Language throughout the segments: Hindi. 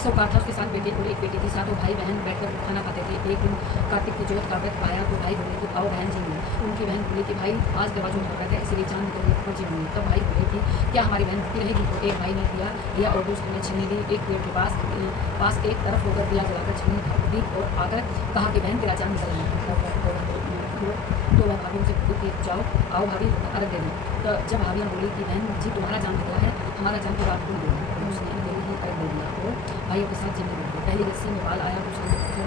एक सौकार था, उसके साथ बेटे और एक बेटी थी। सातों भाई बहन बैठकर खाना खाते थे। एक दिन कार्तिक की जोत का व्रत पाया तो भाई बोले कि आओ बहन जी मिले। उनकी बहन बोली कि भाई आज दरवाजा उठा रखा है, इसीलिए चांद तो ऊपर जी मिली। तब भाई बोले कि क्या हमारी बहन भूखी रहेगी? तो एक भाई ने दिया और दूसरे ने छीनी दी। एक पेड़ के पास एक तरफ होकर दिया जलाकर छीनी दी और आकर कहा कि बहन तेरा चांद निकल गया। तो वह भाभी उनसे पूछी कि जाओ आओ भाभी अर्घ दे दो। तो जब भाभी बोली कि बहन जी तुम्हारा चांद निकला है, हमारा चांद तो रात को निकला है। तो उसने देवी की अर्घ दे दिया और भाइयों के साथ जिम्मे बैठ गई। पहली रस्सी में बाल आया, दूसरी में पत्थर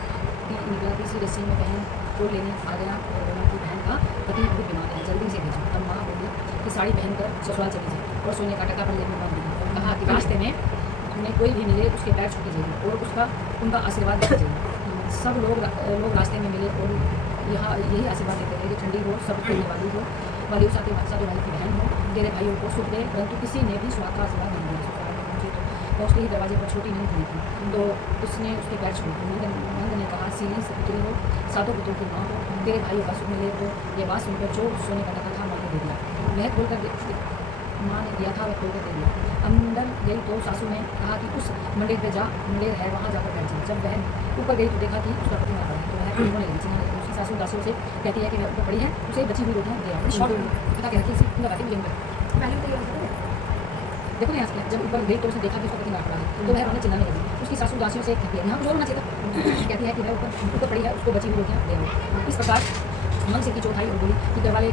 निकला, तीसरी रस्सी में बहन को लेने आ गया और बोला कि बहन का पति बहुत बीमार है, जल्दी से भेजो। तब माँ बोली कि साड़ी पहनकर ससुराल चली जाए और सोने का टका पर लेकर बांध दिया और कहा कि रास्ते में उन्हें कोई भी मिले उसके पैर छू कीजिएगा और उनका आशीर्वाद दीजिएगा। सब लोग रास्ते में मिले और यहाँ यही आशीर्वाद देते थे कि ठंडी हो, सब खेलने वाली हो, वाली साथी वाली की बहन हो, तेरे भाइयों को सुख दे। परंतु किसी ने भी स्वाद का आशीर्वाद नहीं दिया। ससुराल में पहुंची तो पहुँचते ही दरवाजे पर छोटी नंद खड़ी थी। तो उसने उसके पैर छुए। नंद ने कहा सीढ़ी से पुत्री हो, सातों पुत्रों की माँ हो, तेरे भाइयों का सुख मिले। तो ये बात सुनकर जो सोने का टका था माँ ने दे दिया। वह खोलकर माँ ने दिया था, वह खोलकर दे दिया। अंदर गई तो सासू ने कहा कि उस मंदिर पे जा, मंदिर है वहाँ जाकर बैठ जा। जब वह ऊपर गई तो देखा कि उसका पति मर रहा है। तो वह रोने लगी। उसकी सासू दासियों से कहती है कि वह ऊपर पड़ी है, उसे बची हुई रोटियाँ दे आओ। शॉर्ट बता के रखी लगाती मुझे पहले तो देखो यहाँ से जब ऊपर गई तो उसने देखा कि उसका पति मर रहा है। तो वह रोने चिल्लाने लगी। उसकी सासू दासियों से कहती है यहाँ कुछ और होना चाहिए। कहती है कि वह ऊपर पड़ी है, उसको बची हुई रोटियाँ दे आओ। इस प्रकार मन से की चोट आई और बोली कि करवा ले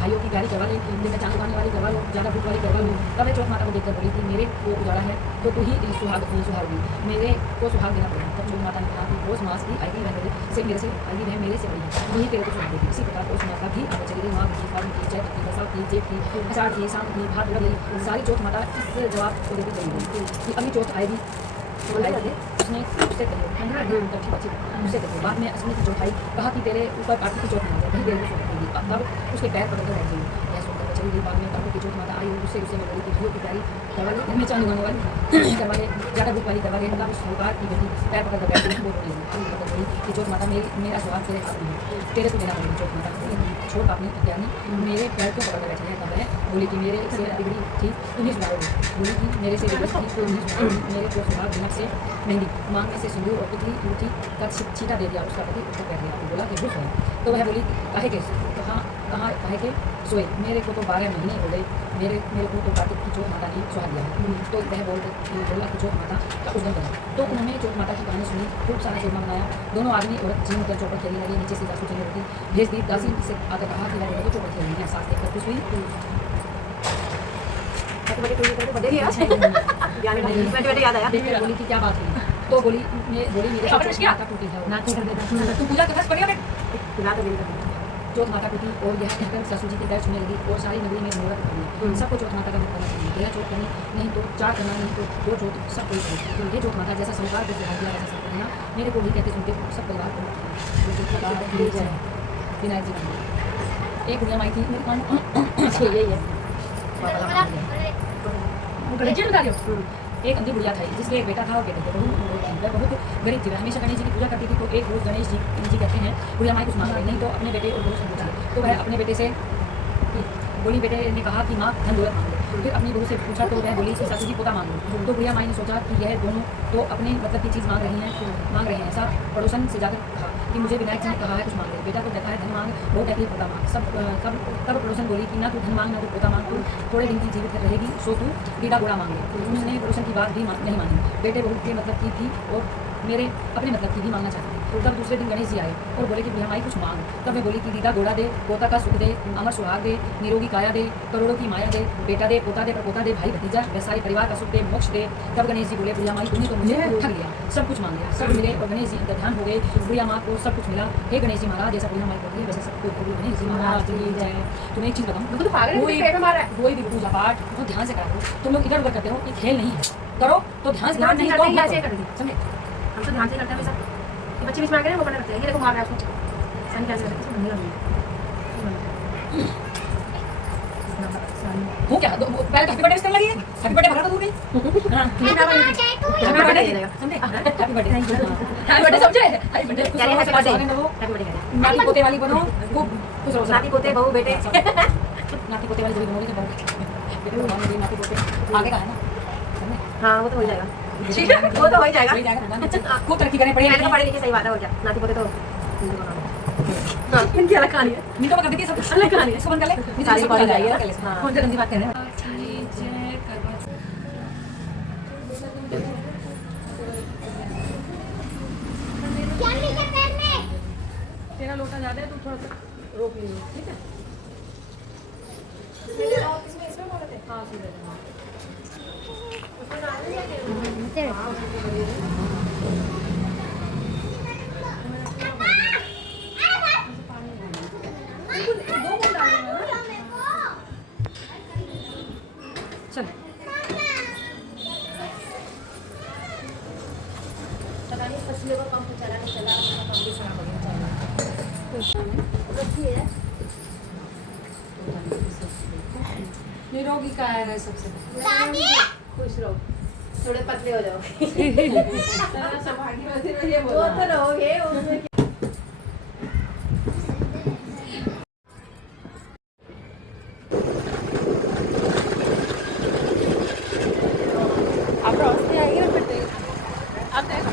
भाइयों की प्यारी करवा ले, जैसे चांद उगाने वाली करवा लो, ज़्यादा भूख वाली करवा लो। तब वह चौथ माता को देखकर बोली कि मेरे को उजाड़ा है तो तू ही सुहाग हुई, मेरे को सुहाग देना पड़ेगा। तब चौथ माता ने कहा कि रोज मास की आएगी वह मेरे से आएगी, वह मेरे से बड़ी है, वही तेरे को सुहाग देगी। इसी प्रकार चौथ माता भी आगे चली गई। माँ की फार्म की चैत की बसा की जेठ की अषाढ़ की शांत की भात की सारी चौथ माता इस जवाब को देती चली गई कि अभी चौथ आएगी। उसने उससे उससे बाद में अश्विनी की चौथाई कहा कि तेरे ऊपर कार्तिक की चौथ माता वही तेरे को होगी। तब उसके पैर पकड़कर बैठ गई। यह सुनकर चली गई। बाद में कार्तिक की चौथ माता आई और उससे में बोली कि भाइयों की प्यारी करवा ले, घर में चांद उगाने वाली करवा ले, ज़्यादा भूख वाली करवा ले। उस सरकार की बेटी पैर पकड़कर बैठ गई। वो बोली कि चौथ माता मेरा स्वाद तेरे हाथ में है, तेरे को देना पड़ेगा। चौथ माता छोड़ अपनी अज्ञानी मेरे पैर को पकड़ कर बैठे हैं। तब है बोली कि मेरे से बिगड़ी थी तुम्हें सुधारोगे। बोली कि मेरे से बिगड़ी थी तो मेरे को सुधार दिनक से मेहंदी मांग में से सिंदूर और पिछली अंगूठी का छीटा दे दिया। उसका पति उसको कह दिया। बोला कि बुझ है। तो वह बोली काहे के काहे के सोए, मेरे को तो 12 महीने हो गए, मेरे को तो कार्तिक की चौथ माता ने सुहा दिया है। तो वह बोला कि चौथ माता का उद्गम करा। तो उन्होंने चौथ माता की कहानी सुनी, खूब सारा चूरमा बनाया। दोनों आदमी और झीम कर चौपड़ खेलने लगे। नीचे से दासू चली रोटी भेज दी। दासी से आकर कहा कि वह दोनों चौपड़ खेलनी है। सास देखकर खुश हुई। याद आया बोली कि क्या बात हुई। तो बोली मेरे माता टूटी है, तू पूजा कर चौथ माता टूटी। और यह कहकर ससुर जी के पैर छूने लगी और सारी नगरी में मुहूर्त पड़ी। सबको चौथ माता का मुख करना चाहिए। तेरा चौथ करनी नहीं तो 4 करना, नहीं तो 2 चौथ सब कोई करे। ये चौथ माता जैसा संसार को सुहा दिया वैसा सब करना। मेरे को भी कहते सुनते सब परिवार को विनायक जी बन एक गुड़िया माई थी यही है एक अंधी गुड़िया था जिसके एक बेटा था और बेटे थे। वह बहुत गरीब थी। वह हमेशा गणेश जी की पूजा करती थी। तो एक रोज गणेश जी कहते हैं गुड़िया माई कुछ मांग रही नहीं तो अपने बेटे और दोस्त से पूछा। तो वह अपने बेटे से बोली, बेटे ने कहा कि माँ धन दौलत मांग लो। फिर अपनी बहू से पूछा तो वह बोली कि सासू जी पोता मांग लो। तो गुड़िया माई ने सोचा कि यह दोनों तो अपने मतलब की चीज़ मांग रही हैं ऐसा पड़ोसन से जाकर कहा कि मुझे विनायक जी ने कहा है कुछ मांग ले। बेटा तो कहता है धन मांग, वो कहती है पोता मांग। तब पड़ोसन बोली कि ना तू धन मांग ना तू पोता मांग, तू थोड़े दिन की जीवित रहेगी सो तू बीड़ा गोड़ा मांग ले। उसने पड़ोसन की बात भी नहीं मानी। बेटे बहू के मतलब की थी और मेरे अपने मतलब की भी मांगना चाहती थी। तब दूसरे दिन गणेश जी आए और बोले कि भैया माई कुछ मांग। तब मैं बोली कि दीदा घोड़ा दे, पोता का सुख दे, अमर सुहाग दे, निरोगी काया दे, करोड़ों की माया दे, बेटा दे, पोता दे, प्रपोता दे, भाई भतीजा व सारे परिवार का सुख दे, मोक्ष दे। तब गणेश जी बोले भैया माई तुमने तो मुझे ठग लिया, सब कुछ मांग लिया, सब मिले। और गणेश जी ध्यान हो गए। भैया माँ को सब कुछ मिला। हे गणेश जी महाराज जैसा भैया माई बोलती है वैसे सबको गणेश जी महाराज की जय। तुम्हें एक चीज़ बताऊँ, कोई भी पूजा पाठ तो ध्यान से करो। तुम लोग इधर उधर करते हो, ये खेल नहीं है। करो तो ध्यान से, नहीं तो समझे। हम तो ध्यान से करते हैं सब। बच्चे बीच में आ गए वो करने लगते हैं। ये देखो मार रहा है उसको, सन कैसे करते हैं इसको नहीं हो क्या पहले हैप्पी बर्थडे करने लगी है। हैप्पी बर्थडे भगा तो दूंगी। हां हैप्पी बर्थडे समझे, हैप्पी बर्थडे समझे, हैप्पी बर्थडे नाती पोते वाली बनो, खूब खुश रहो। नाती पोते बहू बेटे नाती पोते वाली जो बनोगी तो बहुत नाती पोते आगे का है ना। हाँ वो तो हो जाएगा। ठीक है, वो तो हो ही जाएगा। हो ही जाएगा ना। खूब तरक्की करें, पढ़े मैंने तो पढ़ी लिखी सही बात है, और क्या नाती पोते तो हाँ, इनकी अलग कहानी है, नीतो कर देती है सब कुछ। अलग कहानी है। इसको बंद कर ले, सारी कॉलेज आई है। हाँ, कौन सी गंदी बात कर रहे हैं? तेरा लोटा ज्यादा है, तू थोड़ा सा रोक लीजिए, ठीक है? हाँ, सीधे जाना। चल पता नहीं पछले को पंप चला नहीं चला, पंप भी खराब हो गया। निरोगी का है सबसे खुश रहो, थोड़े पतले हो जाओ। सौभाग्यवती रहिए, वो तो रहोगे उसमें। अब रोशनी आएगी ना फिर देख। अब देख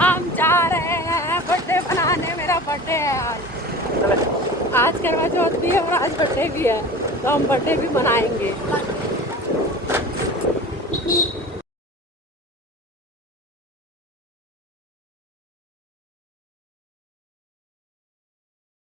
हम जा रहे हैं बर्थडे बनाने, मेरा बर्थडे है आज। आज करवा चौथ भी है और आज बर्थडे भी है, तो हम बर्थडे भी मनाएंगे।